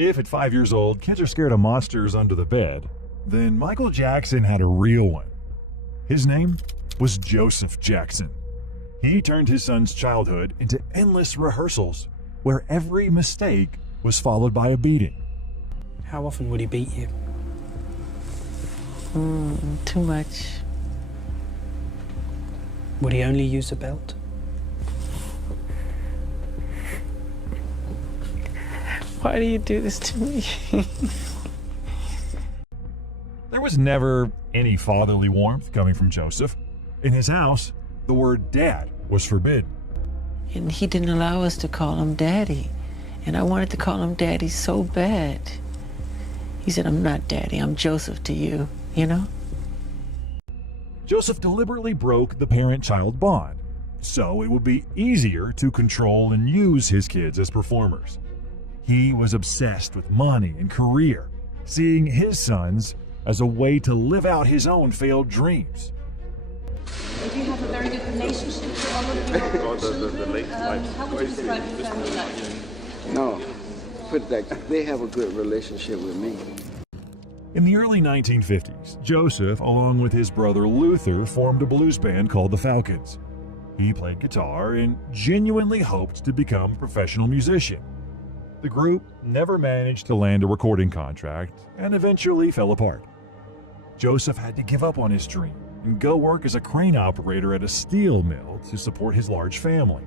If at 5 years old kids are scared of monsters under the bed, then Michael Jackson had a real one. His name was Joseph Jackson. He turned his son's childhood into endless rehearsals where every mistake was followed by a beating. How often would he beat you? Too much. Would he only use a belt? Why do you do this to me? There was never any fatherly warmth coming from Joseph. In his house, the word dad was forbidden. And he didn't allow us to call him Daddy. And I wanted to call him Daddy so bad. He said, I'm not Daddy, I'm Joseph to you, you know? Joseph deliberately broke the parent-child bond, so it would be easier to control and use his kids as performers. He was obsessed with money and career, seeing his sons as a way to live out his own failed dreams. Do you have a very good relationship with all of your children? How would you describe your family life? No, put that, they have a good relationship with me. In the early 1950s, Joseph, along with his brother Luther, formed a blues band called the Falcons. He played guitar and genuinely hoped to become a professional musician. The group never managed to land a recording contract and eventually fell apart. Joseph had to give up on his dream and go work as a crane operator at a steel mill to support his large family.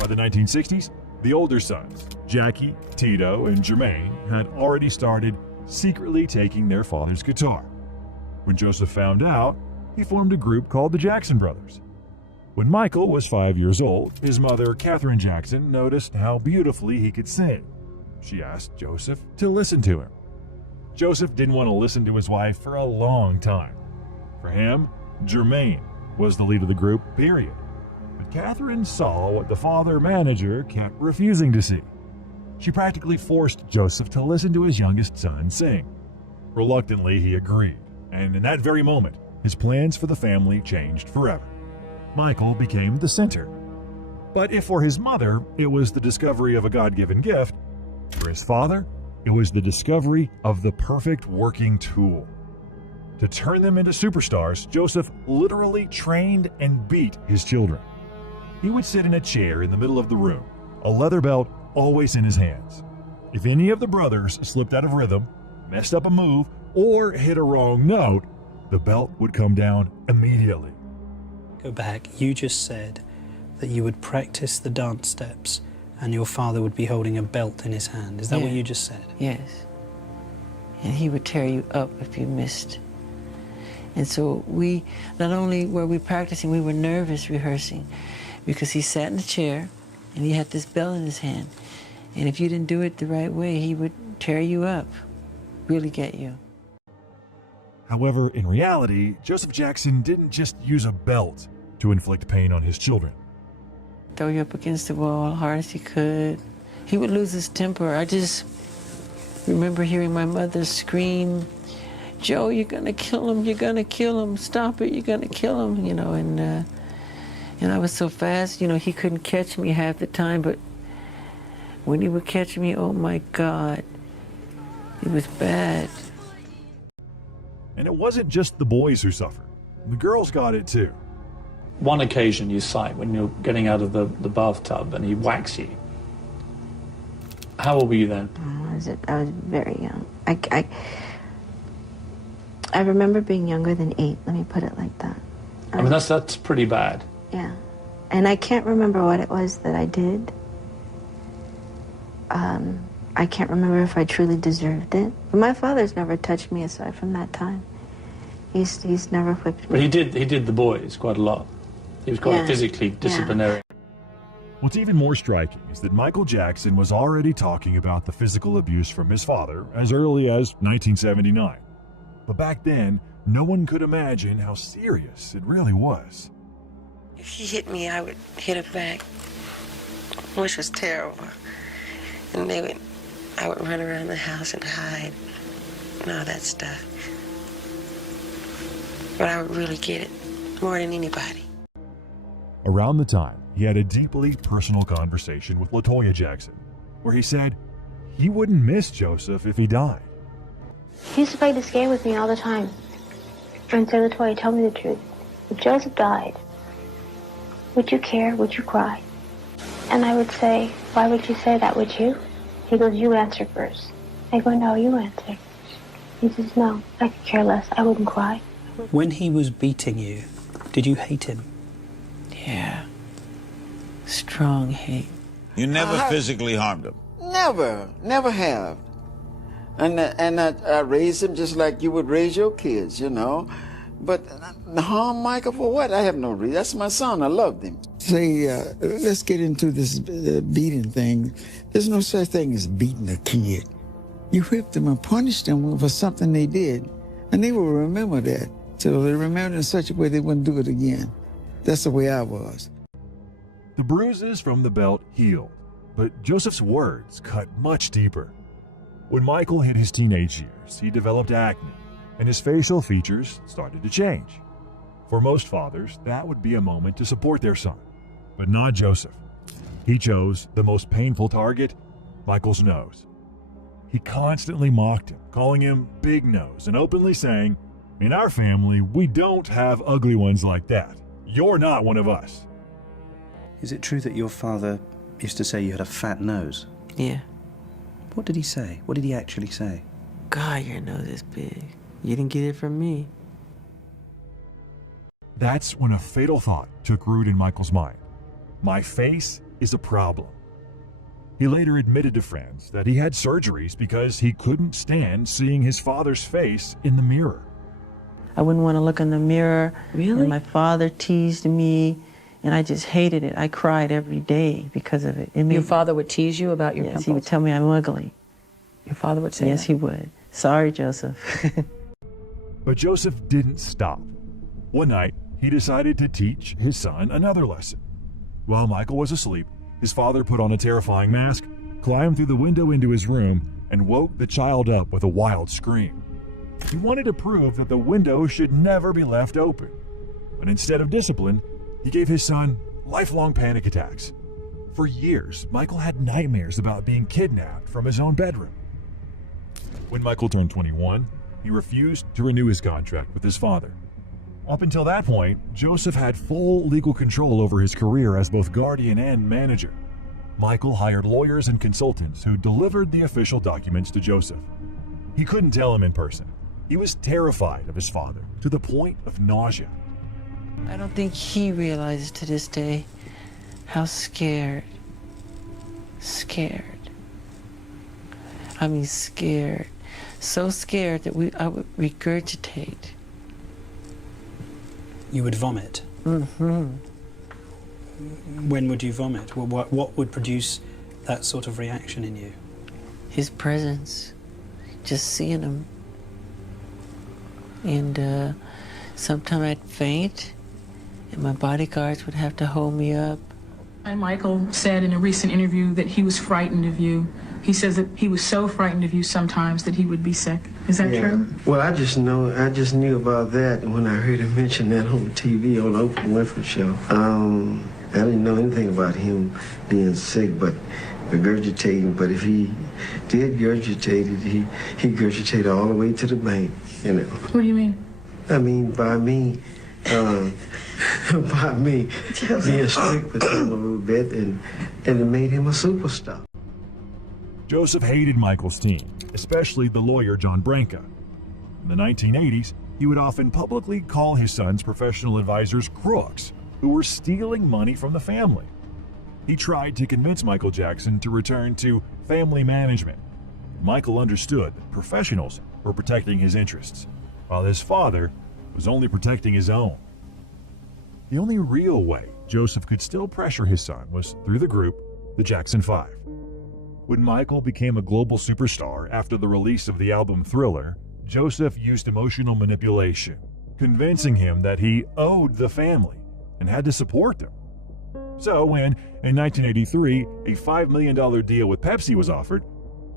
By the 1960s, the older sons, Jackie, Tito, and Jermaine, had already started secretly taking their father's guitar. When Joseph found out, he formed a group called the Jackson Brothers. When Michael was 5 years old, his mother, Katherine Jackson, noticed how beautifully he could sing. She asked Joseph to listen to him. Joseph didn't want to listen to his wife for a long time. For him, Jermaine was the lead of the group, period. But Katherine saw what the father manager kept refusing to see. She practically forced Joseph to listen to his youngest son sing. Reluctantly, he agreed, and in that very moment, his plans for the family changed forever. Michael became the center. But if for his mother, it was the discovery of a God-given gift, for his father, it was the discovery of the perfect working tool. To turn them into superstars, Joseph literally trained and beat his children. He would sit in a chair in the middle of the room, a leather belt always in his hands. If any of the brothers slipped out of rhythm, messed up a move, or hit a wrong note, the belt would come down immediately. Go back. You just said that you would practice the dance steps and your father would be holding a belt in his hand. Is that what you just said? Yes. And he would tear you up if you missed. And so we, not only were we practicing, we were nervous rehearsing because he sat in a chair and he had this belt in his hand. And if you didn't do it the right way, he would tear you up, really get you. However, in reality, Joseph Jackson didn't just use a belt to inflict pain on his children. Throw you up against the wall hard as he could. He would lose his temper. I just remember hearing my mother scream, Joe, you're gonna kill him, you're gonna kill him, stop it, you're gonna kill him, you know, and I was so fast, you know, he couldn't catch me half the time, but when he would catch me, oh my God, it was bad. And it wasn't just the boys who suffered. The girls got it too. One occasion you cite when you're getting out of the bathtub and he whacks you. How old were you then? I was very young. I remember being younger than 8, let me put it like that. I mean, that's pretty bad. Yeah. And I can't remember what it was that I did. I can't remember if I truly deserved it. But my father's never touched me aside from that time. He's never whipped me. But he did the boys quite a lot. He was quite physically disciplinary. What's even more striking is that Michael Jackson was already talking about the physical abuse from his father as early as 1979. But back then, no one could imagine how serious it really was. If he hit me, I would hit him back, which was terrible. And I would run around the house and hide and all that stuff. But I would really get it more than anybody. Around the time, he had a deeply personal conversation with LaToya Jackson, where he said he wouldn't miss Joseph if he died. He used to play this game with me all the time. And so Latoya, tell me the truth. If Joseph died, would you care? Would you cry? And I would say, why would you say that, would you? He goes, you answer first. I go, no, you answer. He says, no, I could care less. I wouldn't cry. When he was beating you, did you hate him? Yeah. Strong hate. You never physically harmed him? Never have. And I raised him just like you would raise your kids, you know. But harm Michael for what? I have no reason. That's my son. I loved him. Say, let's get into this beating thing. There's no such thing as beating a kid. You whip them and punish them for something they did, and they will remember that. So they remember in such a way they wouldn't do it again. That's the way I was. The bruises from the belt healed, but Joseph's words cut much deeper. When Michael hit his teenage years, he developed acne, and his facial features started to change. For most fathers, that would be a moment to support their son, but not Joseph. He chose the most painful target, Michael's nose. He constantly mocked him, calling him Big Nose and openly saying, "In our family, we don't have ugly ones like that. You're not one of us." Is it true that your father used to say you had a fat nose? Yeah. What did he say? What did he actually say? God, your nose is big. You didn't get it from me. That's when a fatal thought took root in Michael's mind. My face is a problem. He later admitted to friends that he had surgeries because he couldn't stand seeing his father's face in the mirror. I wouldn't want to look in the mirror. Really? And my father teased me, and I just hated it. I cried every day because of it. Your father would tease you about your pimples? Yes, he would tell me I'm ugly. Your father would say Yes, that? he would. Sorry, Joseph. But Joseph didn't stop. One night, he decided to teach his son another lesson. While Michael was asleep, his father put on a terrifying mask, climbed through the window into his room, and woke the child up with a wild scream. He wanted to prove that the window should never be left open. But instead of discipline, he gave his son lifelong panic attacks. For years, Michael had nightmares about being kidnapped from his own bedroom. When Michael turned 21, he refused to renew his contract with his father. Up until that point, Joseph had full legal control over his career as both guardian and manager. Michael hired lawyers and consultants who delivered the official documents to Joseph. He couldn't tell him in person. He was terrified of his father to the point of nausea. I don't think he realizes to this day how scared. I mean, scared. So scared that I would regurgitate. You would vomit? Mm-hmm. When would you vomit? What would produce that sort of reaction in you? His presence, just seeing him. And sometimes I'd faint, and my bodyguards would have to hold me up. And Michael said in a recent interview that he was frightened of you. He says that he was so frightened of you sometimes that he would be sick. Is that true? Well, I just knew about that when I heard him mention that on TV on the Oprah Winfrey Show. I didn't know anything about him being sick, but regurgitating. But if he did regurgitate it, he regurgitated all the way to the bank, you know. What do you mean? I mean, by me being strict with him a little bit, and it made him a superstar. Joseph hated Michael's team, especially the lawyer John Branca. In the 1980s, he would often publicly call his son's professional advisors crooks who were stealing money from the family. He tried to convince Michael Jackson to return to family management. Michael understood that professionals were protecting his interests, while his father was only protecting his own. The only real way Joseph could still pressure his son was through the group, the Jackson 5. When Michael became a global superstar after the release of the album Thriller, Joseph used emotional manipulation, convincing him that he owed the family and had to support them. So when, in 1983, a $5 million deal with Pepsi was offered,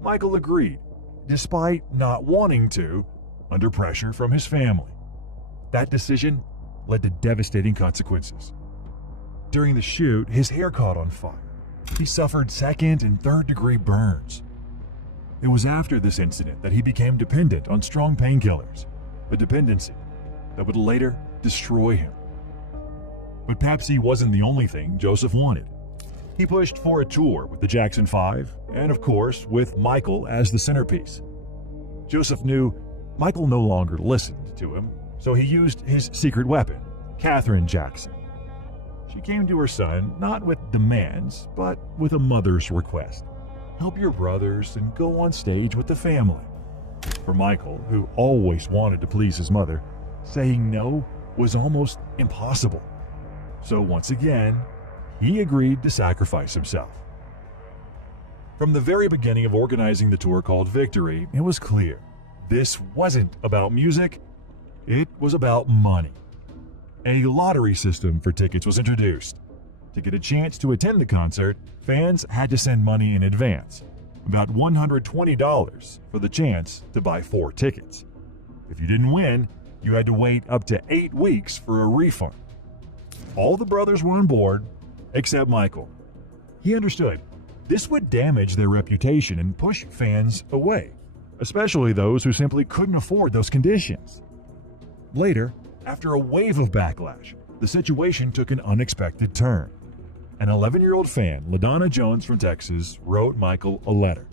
Michael agreed, despite not wanting to, under pressure from his family. That decision led to devastating consequences. During the shoot, his hair caught on fire. He suffered second and third degree burns. It was after this incident that he became dependent on strong painkillers, a dependency that would later destroy him. But Pepsi wasn't the only thing Joseph wanted. He pushed for a tour with the Jackson 5, and of course, with Michael as the centerpiece. Joseph knew Michael no longer listened to him, so he used his secret weapon, Katherine Jackson. She came to her son not with demands, but with a mother's request. Help your brothers and go on stage with the family. For Michael, who always wanted to please his mother, saying no was almost impossible. So once again, he agreed to sacrifice himself. From the very beginning of organizing the tour called Victory, it was clear this wasn't about music, it was about money. A lottery system for tickets was introduced. To get a chance to attend the concert, fans had to send money in advance, about $120 for the chance to buy 4 tickets. If you didn't win, you had to wait up to 8 weeks for a refund. All the brothers were on board, except Michael. He understood this would damage their reputation and push fans away, especially those who simply couldn't afford those conditions. Later, after a wave of backlash, the situation took an unexpected turn. An 11-year-old fan, LaDonna Jones from Texas, wrote Michael a letter.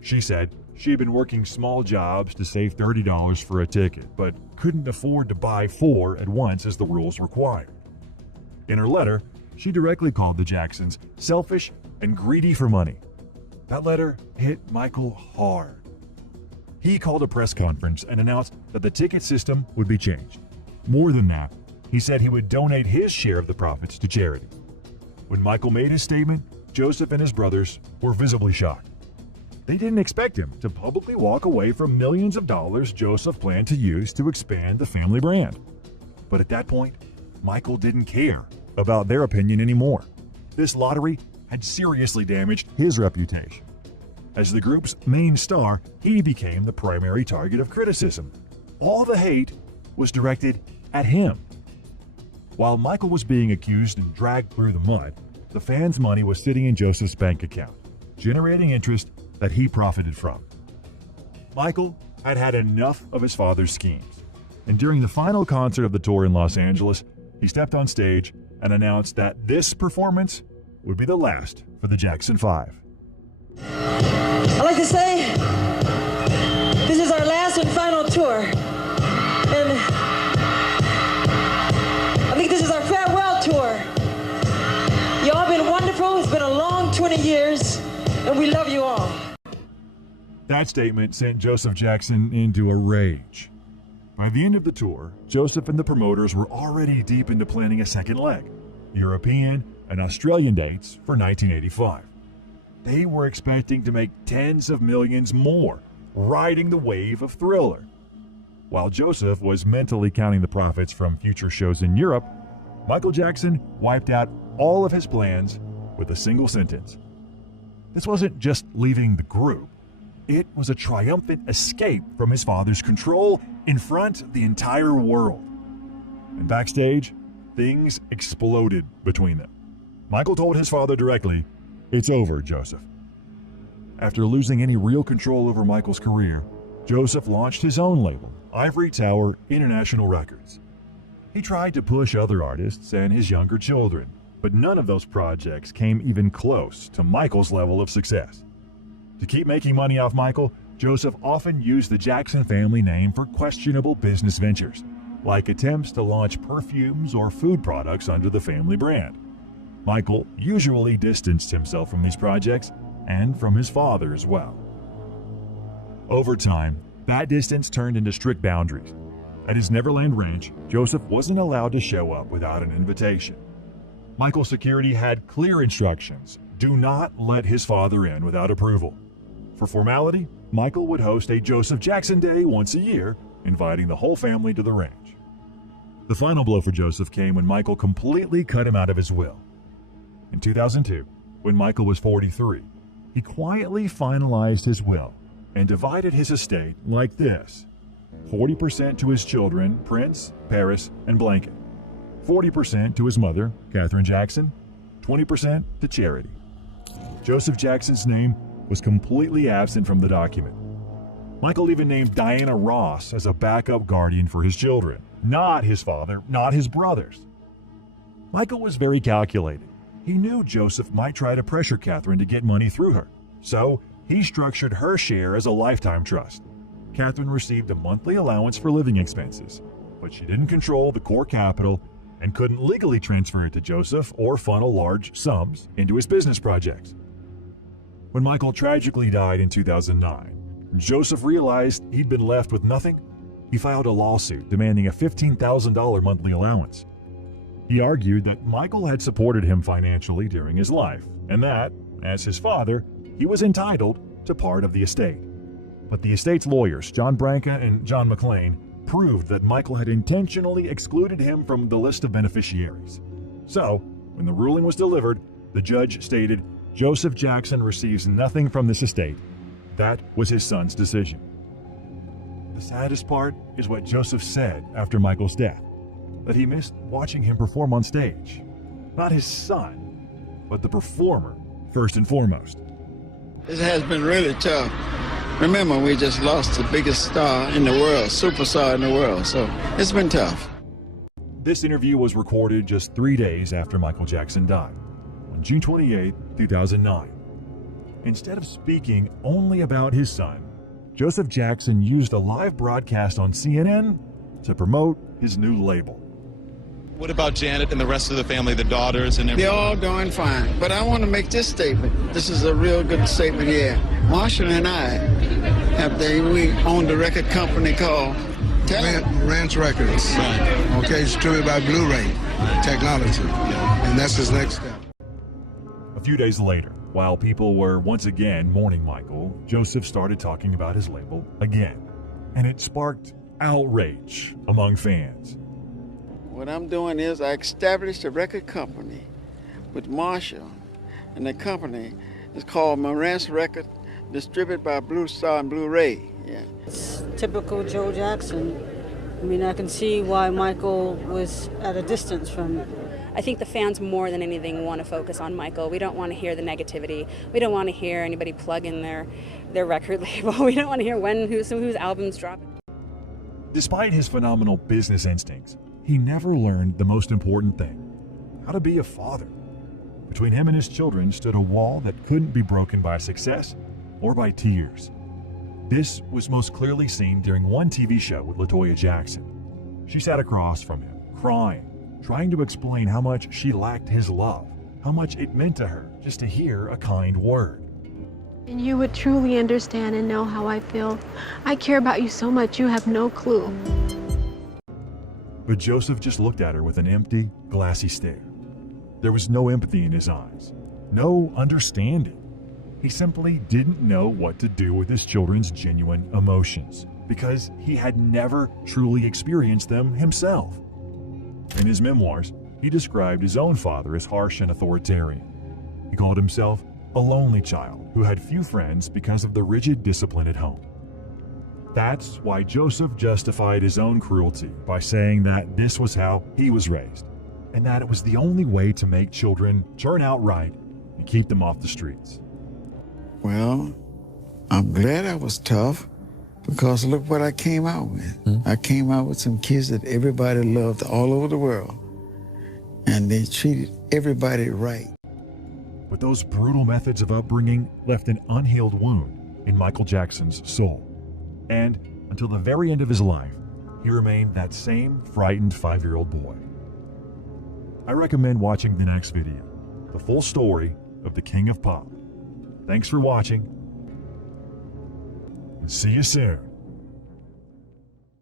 She said she had been working small jobs to save $30 for a ticket, but couldn't afford to buy 4 at once as the rules required. In her letter, she directly called the Jacksons selfish and greedy for money. That letter hit Michael hard. He called a press conference and announced that the ticket system would be changed. More than that, he said he would donate his share of the profits to charity. When Michael made his statement, Joseph and his brothers were visibly shocked. They didn't expect him to publicly walk away from millions of dollars Joseph planned to use to expand the family brand. But at that point, Michael didn't care about their opinion anymore. This lottery had seriously damaged his reputation. As the group's main star, he became the primary target of criticism. All the hate was directed at him. While Michael was being accused and dragged through the mud, the fans' money was sitting in Joseph's bank account, generating interest that he profited from. Michael had had enough of his father's schemes, and during the final concert of the tour in Los Angeles, he stepped on stage and announced that this performance would be the last for the Jackson 5. I'd like to say this is our last and final tour. And I think this is our farewell tour. Y'all been wonderful. It's been a long 20 years, and we love you all. That statement sent Joseph Jackson into a rage. By the end of the tour, Joseph and the promoters were already deep into planning a second leg, European and Australian dates for 1985. They were expecting to make tens of millions more, riding the wave of Thriller. While Joseph was mentally counting the profits from future shows in Europe, Michael Jackson wiped out all of his plans with a single sentence. This wasn't just leaving the group. It was a triumphant escape from his father's control in front of the entire world. And backstage, things exploded between them. Michael told his father directly, "It's over, Joseph." After losing any real control over Michael's career, Joseph launched his own label, Ivory Tower International Records. He tried to push other artists and his younger children, but none of those projects came even close to Michael's level of success. To keep making money off Michael, Joseph often used the Jackson family name for questionable business ventures, like attempts to launch perfumes or food products under the family brand. Michael usually distanced himself from these projects and from his father as well. Over time, that distance turned into strict boundaries. At his Neverland Ranch, Joseph wasn't allowed to show up without an invitation. Michael's security had clear instructions: do not let his father in without approval. For formality, Michael would host a Joseph Jackson Day once a year, inviting the whole family to the ranch. The final blow for Joseph came when Michael completely cut him out of his will. In 2002, when Michael was 43, he quietly finalized his will and divided his estate like this: 40% to his children, Prince, Paris, and Blanket, 40% to his mother, Katherine Jackson, 20% to charity. Joseph Jackson's name was completely absent from the document. Michael even named Diana Ross as a backup guardian for his children, not his father, not his brothers. Michael was very calculated. He knew Joseph might try to pressure Catherine to get money through her, so he structured her share as a lifetime trust. Catherine received a monthly allowance for living expenses, but she didn't control the core capital and couldn't legally transfer it to Joseph or funnel large sums into his business projects. When Michael tragically died in 2009, Joseph realized he'd been left with nothing. He filed a lawsuit demanding a $15,000 monthly allowance. He argued that Michael had supported him financially during his life, and that, as his father, he was entitled to part of the estate. But the estate's lawyers, John Branca and John McLean, proved that Michael had intentionally excluded him from the list of beneficiaries. So, when the ruling was delivered, the judge stated, Joseph Jackson receives nothing from this estate. That was his son's decision. The saddest part is what Joseph said after Michael's death, that he missed watching him perform on stage. Not his son, but the performer, first and foremost. It has been really tough. Remember, we just lost the biggest star in the world, superstar in the world, so it's been tough. This interview was recorded just 3 days after Michael Jackson died, on June 28, 2009. Instead of speaking only about his son, Joseph Jackson used a live broadcast on CNN to promote his new label. What about Janet and the rest of the family, the daughters and everything? They're all doing fine, but I want to make this statement. This is a real good statement here. Marshall and I we own the record company called Ranch Records. Right. Okay, distributed by Blu-ray technology, and that's his next step. A few days later, while people were once again mourning Michael, Joseph started talking about his label again, and it sparked outrage among fans. What I'm doing is I established a record company with Marshall, and the company is called Marantz Records, distributed by Blue Star and Blu-ray. Yeah. It's typical Joe Jackson. I mean, I can see why Michael was at a distance from it. I think the fans more than anything want to focus on Michael. We don't want to hear the negativity. We don't want to hear anybody plug in their record label. We don't want to hear whose albums drop. Despite his phenomenal business instincts, he never learned the most important thing, how to be a father. Between him and his children stood a wall that couldn't be broken by success or by tears. This was most clearly seen during one TV show with LaToya Jackson. She sat across from him, crying, trying to explain how much she lacked his love, how much it meant to her just to hear a kind word. And you would truly understand and know how I feel. I care about you so much, you have no clue. But Joseph just looked at her with an empty, glassy stare. There was no empathy in his eyes, no understanding. He simply didn't know what to do with his children's genuine emotions because he had never truly experienced them himself. In his memoirs, he described his own father as harsh and authoritarian. He called himself a lonely child who had few friends because of the rigid discipline at home. That's why Joseph justified his own cruelty by saying that this was how he was raised, and that it was the only way to make children turn out right and keep them off the streets. Well, I'm glad I was tough because look what I came out with. I came out with some kids that everybody loved all over the world, and they treated everybody right. But those brutal methods of upbringing left an unhealed wound in Michael Jackson's soul. And until the very end of his life, he remained that same frightened 5-year-old boy. I recommend watching the next video, the full story of the King of Pop. Thanks for watching. See you soon.